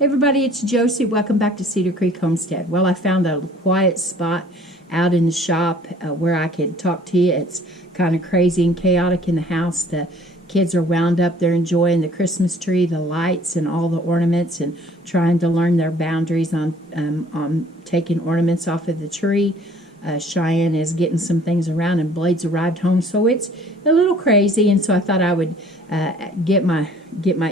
Hey everybody, it's Josie. Welcome back to Cedar Creek Homestead. Well, I found a quiet spot out in the shop where I could talk to you. It's kind of crazy and chaotic in the house. The kids are wound up. They're enjoying the Christmas tree, the lights, and all the ornaments, and trying to learn their boundaries on taking ornaments off of the tree. Cheyenne is getting some things around, and Blade's arrived home, so it's a little crazy. And so I thought I would get my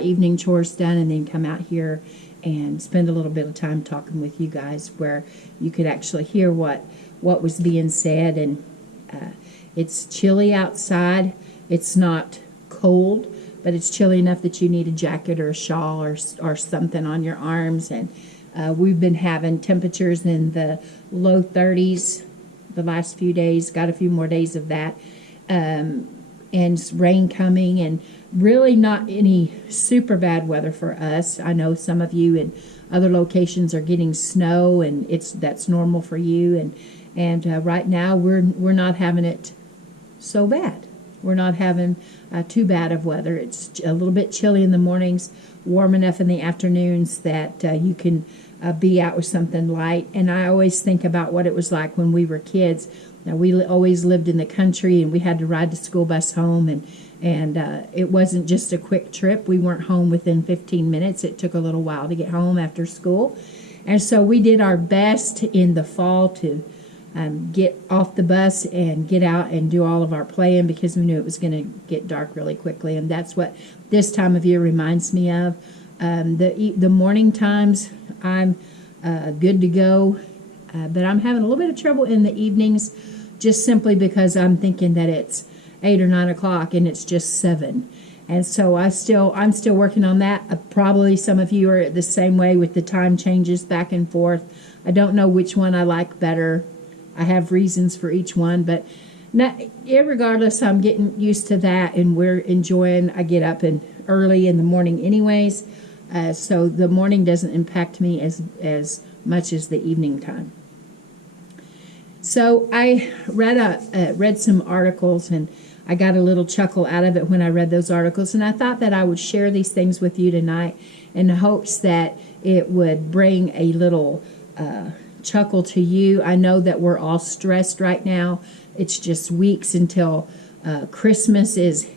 evening chores done, and then come out here and spend a little bit of time talking with you guys, where you could actually hear what was being said. And it's chilly outside. It's not cold, but it's chilly enough that you need a jacket or a shawl or something on your arms. And we've been having temperatures in the low 30s the last few days. Got a few more days of that, and rain coming, and really not any super bad weather for us. I know some of you in other locations are getting snow, and that's normal for you. And right now we're not having it so bad. We're not having too bad of weather. It's a little bit chilly in the mornings, warm enough in the afternoons that you can be out with something light. And I always think about what it was like when we were kids. Now, we always lived in the country, and we had to ride the school bus home, and it wasn't just a quick trip. We weren't home within 15 minutes. It took a little while to get home after school. And so we did our best in the fall to get off the bus and get out and do all of our playing, because we knew it was going to get dark really quickly. And that's what this time of year reminds me of. The morning times, I'm good to go, but I'm having a little bit of trouble in the evenings, just simply because I'm thinking that it's 8 or 9 o'clock and it's just 7. And so I'm still working on that. Probably some of you are the same way with the time changes back and forth. I don't know which one I like better. I have reasons for each one, but regardless, I'm getting used to that, and we're enjoying. I get up early in the morning anyways, so the morning doesn't impact me as much as the evening time. So I read some articles, and I got a little chuckle out of it when I read those articles, and I thought that I would share these things with you tonight in the hopes that it would bring a little chuckle to you. I know that we're all stressed right now. It's just weeks until Christmas is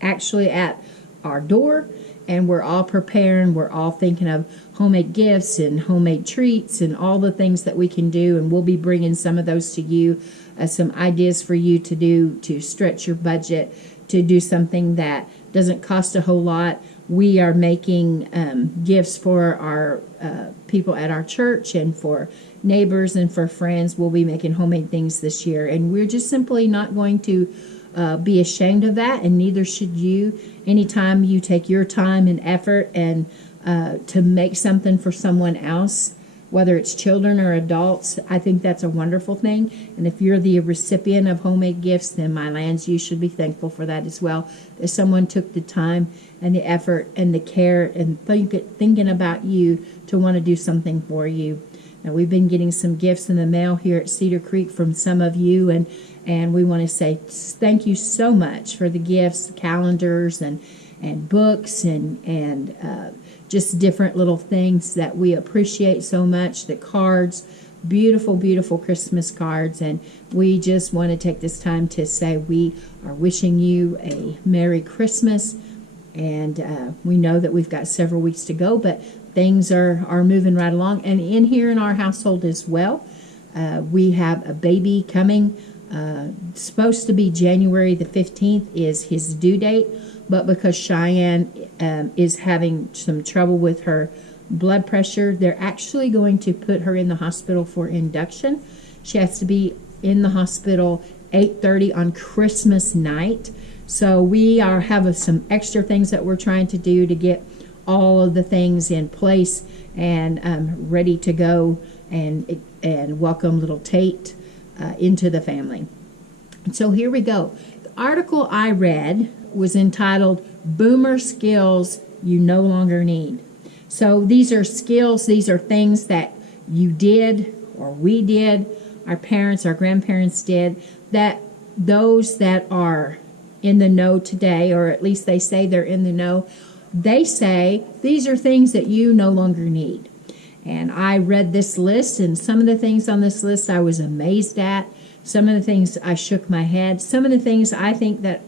actually at our door, and we're all preparing. We're all thinking of homemade gifts and homemade treats and all the things that we can do, and we'll be bringing some of those to you, some ideas for you to do to stretch your budget, to do something that doesn't cost a whole lot. We are making gifts for our people at our church, and for neighbors, and for friends. We'll be making homemade things this year, and we're just simply not going to be ashamed of that, and neither should you. Anytime you take your time and effort and to make something for someone else, whether it's children or adults, I think that's a wonderful thing. And if you're the recipient of homemade gifts, then my lands, you should be thankful for that as well. If someone took the time and the effort and the care and thinking about you to want to do something for you. Now, we've been getting some gifts in the mail here at Cedar Creek from some of you, and we want to say thank you so much for the gifts, calendars, and books, and just different little things that we appreciate so much. The cards, beautiful, beautiful Christmas cards, and we just want to take this time to say we are wishing you a Merry Christmas, and we know that we've got several weeks to go, but things are moving right along. And in here in our household as well, we have a baby coming. Supposed to be January the 15th is his due date, but because Cheyenne is having some trouble with her blood pressure, they're actually going to put her in the hospital for induction. She has to be in the hospital 8:30 on Christmas night. So we have some extra things that we're trying to do to get all of the things in place and ready to go and welcome little Tate into the family. So here we go. The article I read was entitled Boomer Skills You No Longer Need. So these are skills, these are things that you did or we did, our parents, our grandparents did, that those that are in the know today, or at least they say they're in the know, they say these are things that you no longer need. And I read this list, and some of the things on this list I was amazed at. Some of the things I shook my head. Some of the things I think that,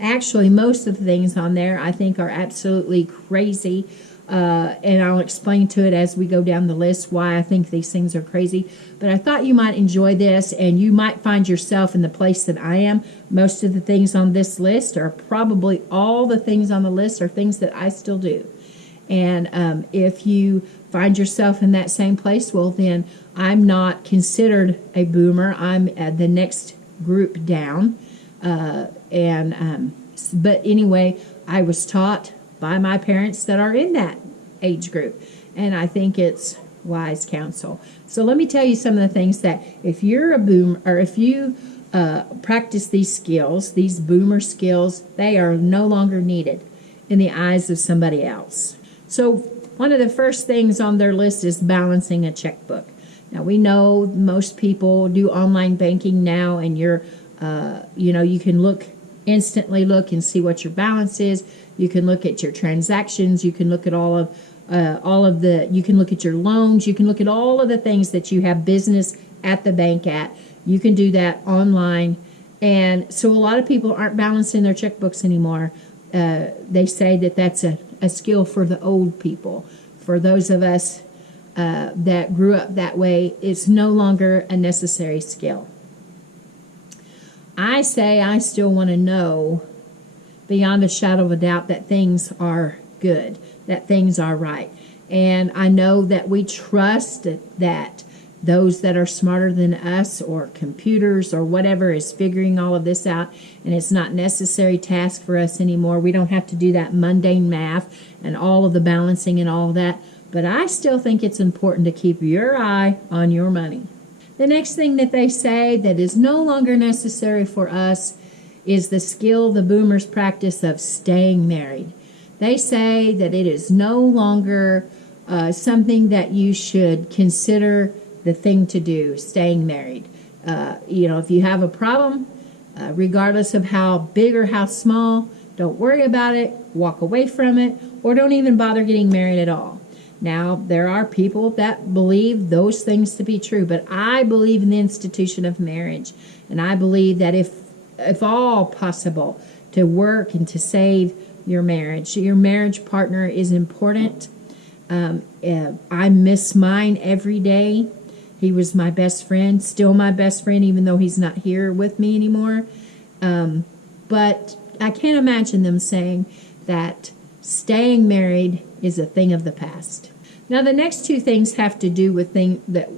actually most of the things on there I think are absolutely crazy. And I'll explain to it as we go down the list why I think these things are crazy. But I thought you might enjoy this, and you might find yourself in the place that I am. Most of the things on this list, or probably all the things on the list, are things that I still do. And if you find yourself in that same place, well, then I'm not considered a boomer. I'm the next group down. But anyway, I was taught by my parents that are in that age group, and I think it's wise counsel. So let me tell you some of the things that if you're a boomer, or if you practice these skills, these boomer skills, they are no longer needed in the eyes of somebody else. So one of the first things on their list is balancing a checkbook. Now, we know most people do online banking now, and you can instantly look and see what your balance is. You can look at your transactions. You can look at you can look at your loans. You can look at all of the things that you have business at the bank at. You can do that online. And so a lot of people aren't balancing their checkbooks anymore. They say that that's a skill for the old people. For those of us that grew up that way, it's no longer a necessary skill. I say I still want to know beyond a shadow of a doubt that things are good, that things are right. And I know that we trust that those that are smarter than us, or computers or whatever, is figuring all of this out, and it's not a necessary task for us anymore. We don't have to do that mundane math and all of the balancing and all of that. But I still think it's important to keep your eye on your money. The next thing that they say that is no longer necessary for us is the skill the boomers practice of staying married. They say that it is no longer something that you should consider the thing to do, staying married. If you have a problem, regardless of how big or how small, don't worry about it, walk away from it, or don't even bother getting married at all. Now, there are people that believe those things to be true, but I believe in the institution of marriage, and I believe that if all possible, to work and to save your marriage. Your marriage partner is important. I miss mine every day. He was my best friend, still my best friend, even though he's not here with me anymore. But I can't imagine them saying that staying married is a thing of the past. Now, the next two things have to do with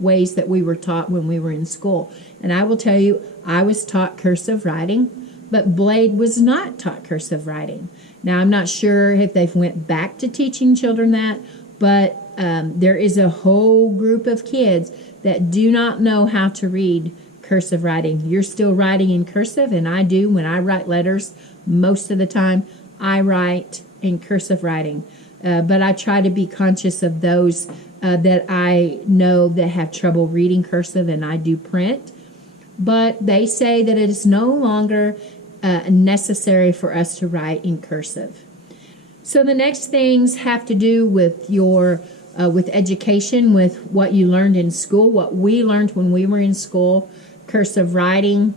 ways that we were taught when we were in school. And I will tell you, I was taught cursive writing, but Blade was not taught cursive writing. Now, I'm not sure if they've went back to teaching children that, but there is a whole group of kids that do not know how to read cursive writing. You're still writing in cursive, and I do. When I write letters, most of the time, I write in cursive writing. But I try to be conscious of those that I know that have trouble reading cursive, and I do print. But they say that it is no longer necessary for us to write in cursive. So the next things have to do with your with education, with what you learned in school, what we learned when we were in school, cursive writing,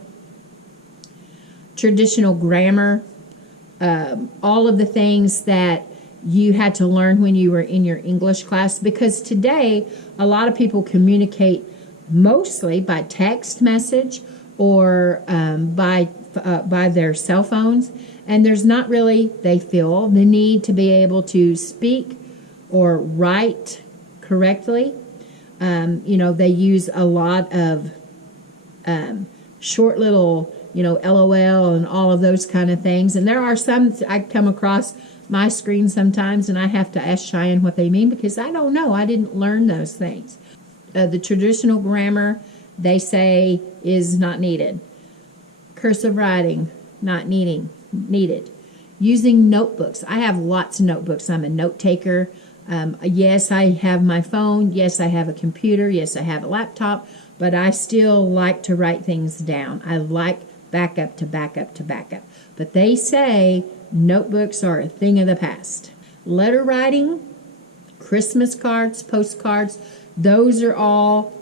traditional grammar, all of the things that you had to learn when you were in your English class, because today a lot of people communicate mostly by text message or by their cell phones, and there's not really, they feel, the need to be able to speak or write correctly. They use a lot of short little, LOL and all of those kind of things, and there are some I come across my screen sometimes, and I have to ask Cheyenne what they mean, because I don't know. I didn't learn those things. The traditional grammar, they say, is not needed. Cursive writing, not needed. Using notebooks. I have lots of notebooks. I'm a note taker. Yes, I have my phone. Yes, I have a computer. Yes, I have a laptop. But I still like to write things down. I like backup to backup to backup. But they say notebooks are a thing of the past. letter writing, Christmas cards, postcards, those are all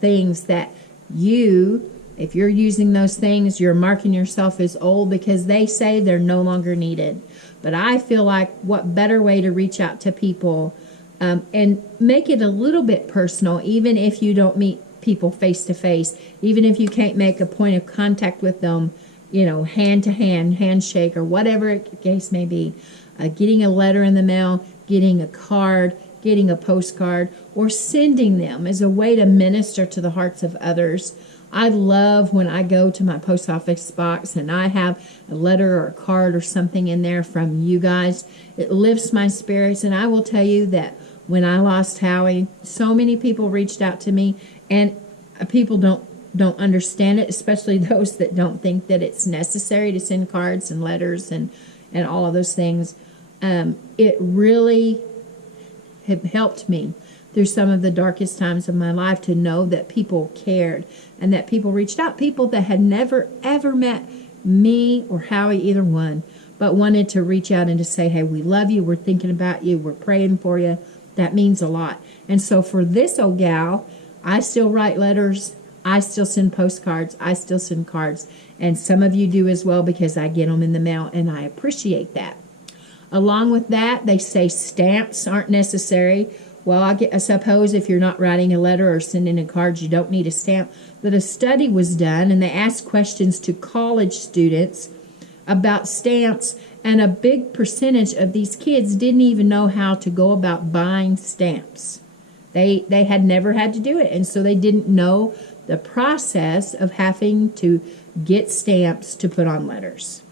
things that if you're using those things, you're marking yourself as old because they say they're no longer needed. But I feel like what better way to reach out to people and make it a little bit personal, even if you don't meet people face to face, even if you can't make a point of contact with them, hand to hand, handshake, or whatever the case may be. Getting a letter in the mail, getting a card, getting a postcard, or sending them as a way to minister to the hearts of others. I love when I go to my post office box and I have a letter or a card or something in there from you guys. It lifts my spirits, and I will tell you that when I lost Howie, so many people reached out to me, and people don't understand it, especially those that don't think that it's necessary to send cards and letters and all of those things. It really helped me through some of the darkest times of my life to know that people cared and that people reached out, people that had never, ever met me or Howie, either one, but wanted to reach out and to say, hey, we love you, we're thinking about you, we're praying for you. That means a lot. And so for this old gal, I still write letters, I still send postcards, I still send cards, and some of you do as well because I get them in the mail, and I appreciate that. Along with that, they say stamps aren't necessary. Well, I suppose if you're not writing a letter or sending a card, you don't need a stamp. But a study was done, and they asked questions to college students about stamps, and a big percentage of these kids didn't even know how to go about buying stamps. They had never had to do it, and so they didn't know the process of having to get stamps to put on letters.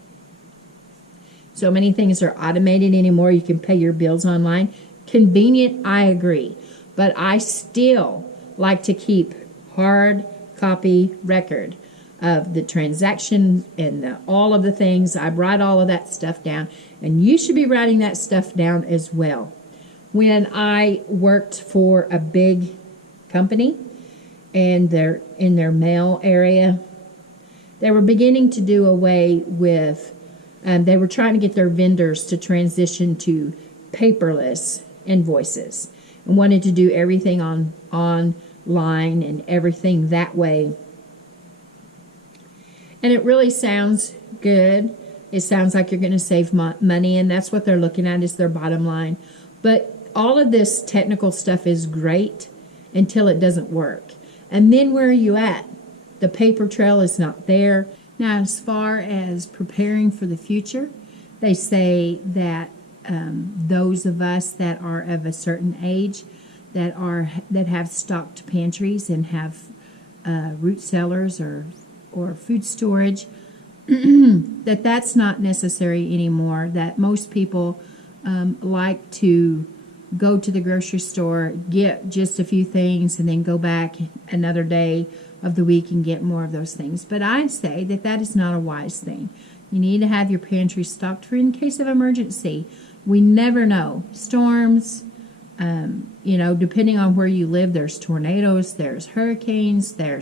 So many things are automated anymore. You can pay your bills online. Convenient, I agree. But I still like to keep hard copy record of the transaction and all of the things. I write all of that stuff down. And you should be writing that stuff down as well. When I worked for a big company and they're in their mail area, they were beginning to do away with, they were trying to get their vendors to transition to paperless invoices and wanted to do everything online and everything that way. And it really sounds good. It sounds like you're going to save money, and that's what they're looking at is their bottom line. But all of this technical stuff is great until it doesn't work. And then where are you at? The paper trail is not there. Now, as far as preparing for the future, they say that those of us that are of a certain age, that have stocked pantries and have root cellars or food storage, that's not necessary anymore. That most people like to go to the grocery store, get just a few things, and then go back another day of the week and get more of those things. But I say that is not a wise thing. You need to have your pantry stocked for in case of emergency. We never know. Storms, depending on where you live, there's tornadoes, there's hurricanes, there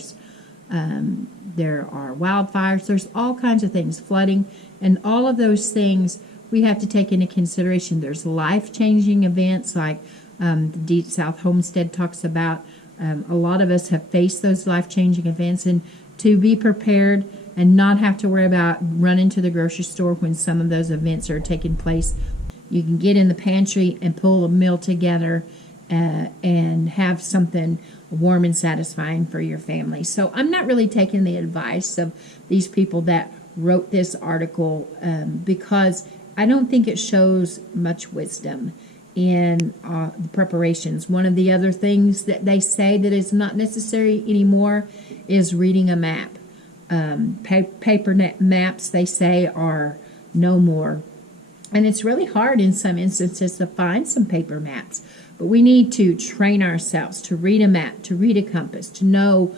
are wildfires, there's all kinds of things, flooding, and all of those things we have to take into consideration. There's life-changing events like the Deep South Homestead talks about. A lot of us have faced those life-changing events, and to be prepared and not have to worry about running to the grocery store when some of those events are taking place. You can get in the pantry and pull a meal together and have something warm and satisfying for your family. So I'm not really taking the advice of these people that wrote this article because I don't think it shows much wisdom in the preparations. One of the other things that they say that is not necessary anymore is reading a map. Paper maps, they say, are no more. And it's really hard in some instances to find some paper maps. But we need to train ourselves to read a map, to read a compass, to know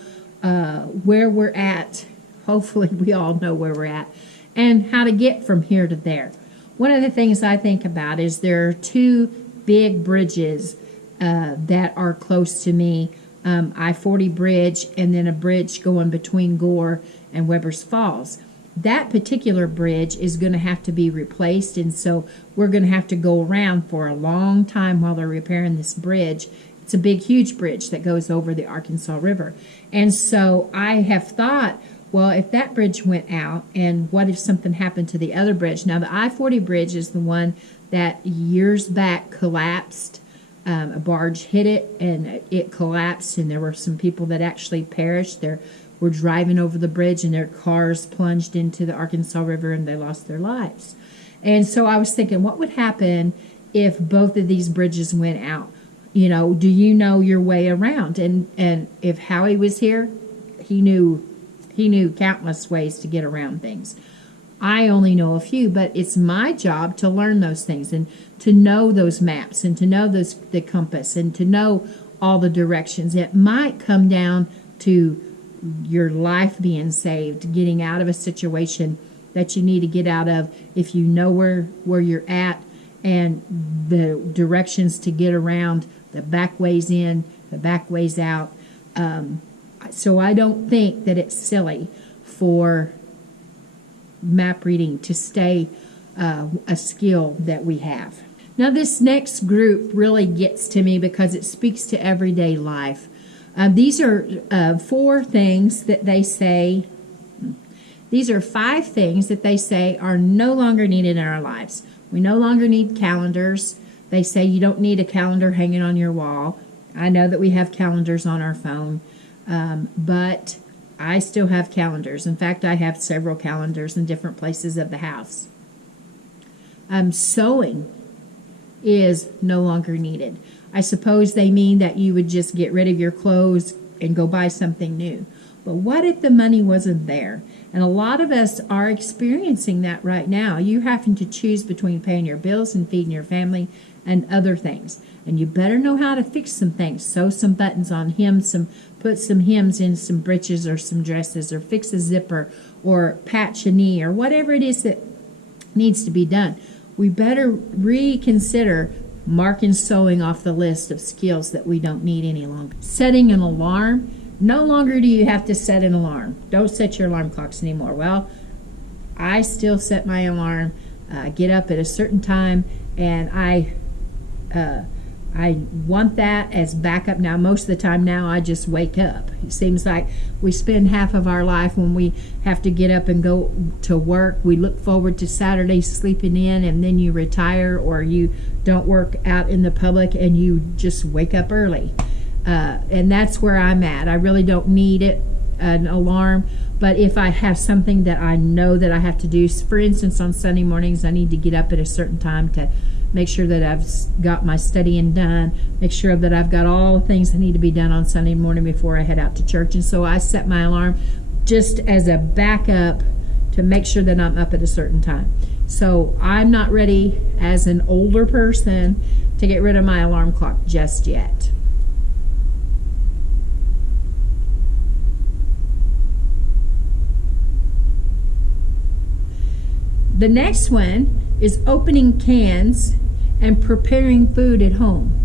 where we're at. Hopefully we all know where we're at and how to get from here to there. One of the things I think about is there are two big bridges that are close to me. I-40 bridge and then a bridge going between Gore and Weber's Falls. that particular bridge is going to have to be replaced, and so we're going to have to go around for a long time while they're repairing this bridge. It's a big, huge bridge that goes over the Arkansas River. And so I have thought, well, if that bridge went out, and what if something happened to the other bridge? Now, the I-40 bridge is the one that years back collapsed. A barge hit it, and it collapsed, and there were some people that actually perished. They were driving over the bridge, and their cars plunged into the Arkansas River, and they lost their lives. And so I was thinking, what would happen if both of these bridges went out? You know, do you know your way around? And if Howie was here, he knew countless ways to get around things. I only know a few, but it's my job to learn those things and to know those maps and to know the compass and to know all the directions. It might come down to your life being saved, getting out of a situation that you need to get out of if you know where you're at and the directions to get around, the back ways in, the back ways out. So I don't think that it's silly for map reading to stay a skill that we have. Now this next group really gets to me because it speaks to everyday life. These are 4 things that they say. These are 5 things that they say are no longer needed in our lives. We no longer need calendars. They say you don't need a calendar hanging on your wall. I know that we have calendars on our phone, but I still have calendars. In fact, I have several calendars in different places of the house. Sewing is no longer needed. I suppose they mean that you would just get rid of your clothes and go buy something new. But what if the money wasn't there? And a lot of us are experiencing that right now. You're having to choose between paying your bills and feeding your family and other things. And you better know how to fix some things. Sew some buttons on hems, put some hems in some breeches or some dresses, or fix a zipper, or patch a knee, or whatever it is that needs to be done. We better reconsider marking sewing off the list of skills that we don't need any longer. Setting an alarm. No longer do you have to set an alarm. Don't set your alarm clocks anymore. Well, I still set my alarm, get up at a certain time, and I want that as backup. Now, most of the time now, I just wake up. It seems like we spend half of our life when we have to get up and go to work. We look forward to Saturday sleeping in, and then you retire or you don't work out in the public and you just wake up early. And that's where I'm at. I really don't need an alarm. But if I have something that I know that I have to do, for instance, on Sunday mornings, I need to get up at a certain time to make sure that I've got my studying done, make sure that I've got all the things that need to be done on Sunday morning before I head out to church. And so I set my alarm just as a backup to make sure that I'm up at a certain time. So I'm not ready as an older person to get rid of my alarm clock just yet. The next one is opening cans and preparing food at home.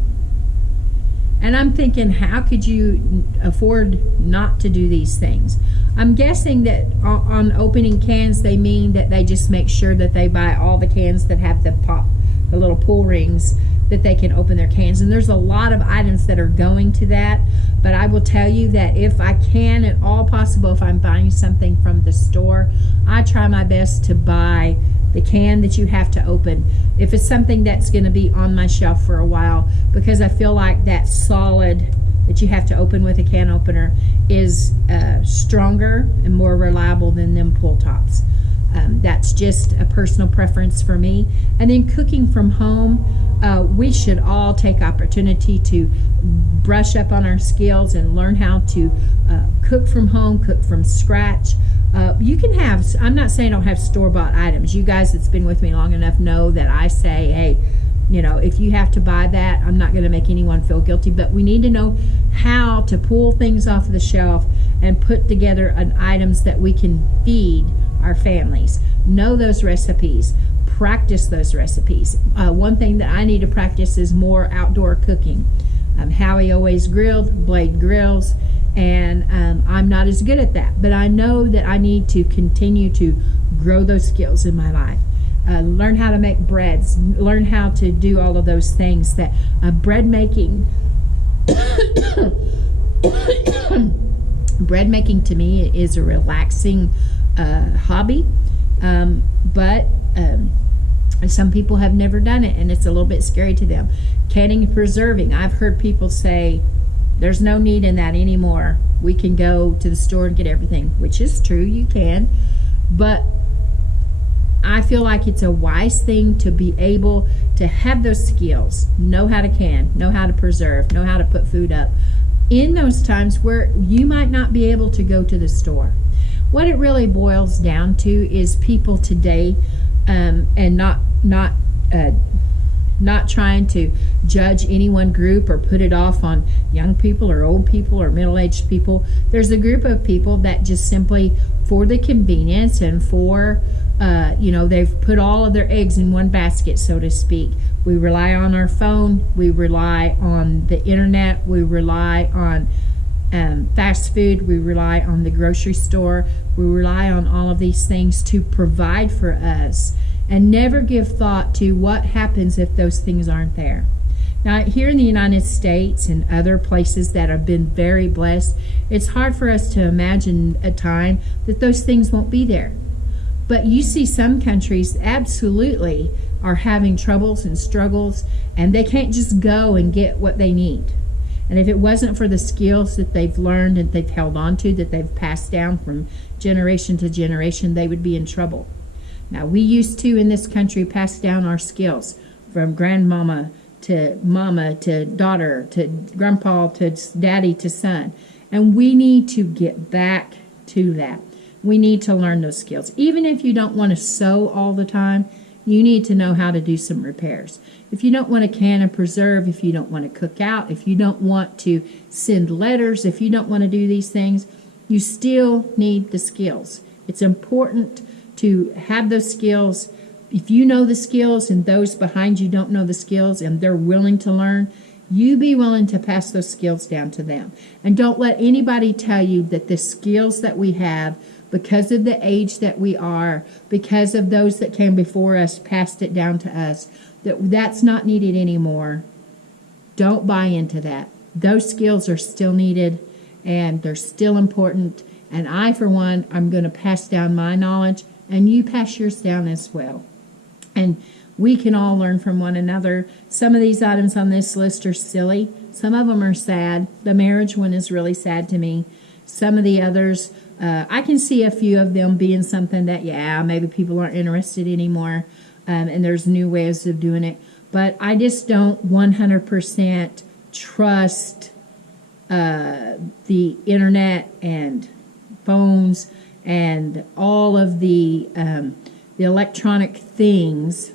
And I'm thinking, how could you afford not to do these things? I'm guessing that on opening cans, they mean that they just make sure that they buy all the cans that have the little pull rings that they can open their cans. And there's a lot of items that are going to that. But I will tell you that if I can at all possible, if I'm buying something from the store, I try my best to buy the can that you have to open. If it's something that's going to be on my shelf for a while, because I feel like that solid that you have to open with a can opener is stronger and more reliable than them pull tops. That's just a personal preference for me. And then cooking from home, we should all take opportunity to brush up on our skills and learn how to cook from home, cook from scratch. You can have, I'm not saying don't have store-bought items. You guys that's been with me long enough know that I say, hey, you know, if you have to buy that, I'm not going to make anyone feel guilty, but we need to know how to pull things off the shelf and put together items that we can feed our families. Know those recipes. Practice those recipes. One thing that I need to practice is more outdoor cooking. Howie always grilled, Blade grills, and I'm not as good at that. But I know that I need to continue to grow those skills in my life. Learn how to make breads, learn how to do all of those things that bread making. Bread making to me is a relaxing hobby, but some people have never done it, and it's a little bit scary to them. Canning and preserving, I've heard people say there's no need in that anymore. We can go to the store and get everything, which is true, you can, but I feel like it's a wise thing to be able to have those skills, know how to can, know how to preserve, know how to put food up in those times where you might not be able to go to the store. What it really boils down to is people today, and not trying to judge any one group or put it off on young people or old people or middle-aged people. There's a group of people that just simply, for the convenience and for they've put all of their eggs in one basket, so to speak. We rely on our phone, we rely on the internet, we rely on fast food, we rely on the grocery store, we rely on all of these things to provide for us, and never give thought to what happens if those things aren't there. Now, here in the United States and other places that have been very blessed, it's hard for us to imagine a time that those things won't be there. But you see some countries absolutely are having troubles and struggles, and they can't just go and get what they need. And if it wasn't for the skills that they've learned and they've held on to, that they've passed down from generation to generation, they would be in trouble. Now, we used to, in this country, pass down our skills from grandmama to mama to daughter to grandpa to daddy to son. And we need to get back to that. We need to learn those skills. Even if you don't want to sew all the time, you need to know how to do some repairs. If you don't want to can and preserve, if you don't want to cook out, if you don't want to send letters, if you don't want to do these things, you still need the skills. It's important to have those skills. If you know the skills and those behind you don't know the skills and they're willing to learn, you be willing to pass those skills down to them. And don't let anybody tell you that the skills that we have, because of the age that we are, because of those that came before us, passed it down to us, that's not needed anymore. Don't buy into that. Those skills are still needed, and they're still important. And I, for one, I'm going to pass down my knowledge, and you pass yours down as well. And we can all learn from one another. Some of these items on this list are silly. Some of them are sad. The marriage one is really sad to me. Some of the others, I can see a few of them being something that, maybe people aren't interested anymore, and there's new ways of doing it. But I just don't 100% trust the internet and phones and all of the electronic things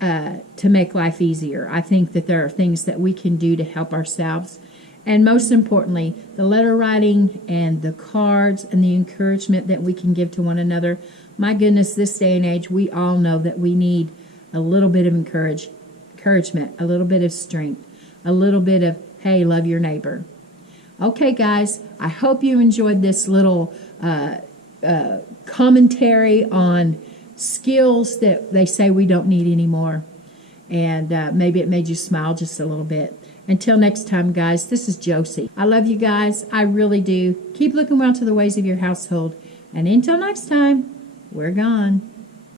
to make life easier. I think that there are things that we can do to help ourselves. And most importantly, the letter writing and the cards and the encouragement that we can give to one another. My goodness, this day and age, we all know that we need a little bit of encouragement, a little bit of strength, a little bit of, hey, love your neighbor. Okay, guys, I hope you enjoyed this little commentary on skills that they say we don't need anymore. And maybe it made you smile just a little bit. Until next time, guys, this is Josie. I love you guys. I really do. Keep looking well to the ways of your household. And until next time, we're gone.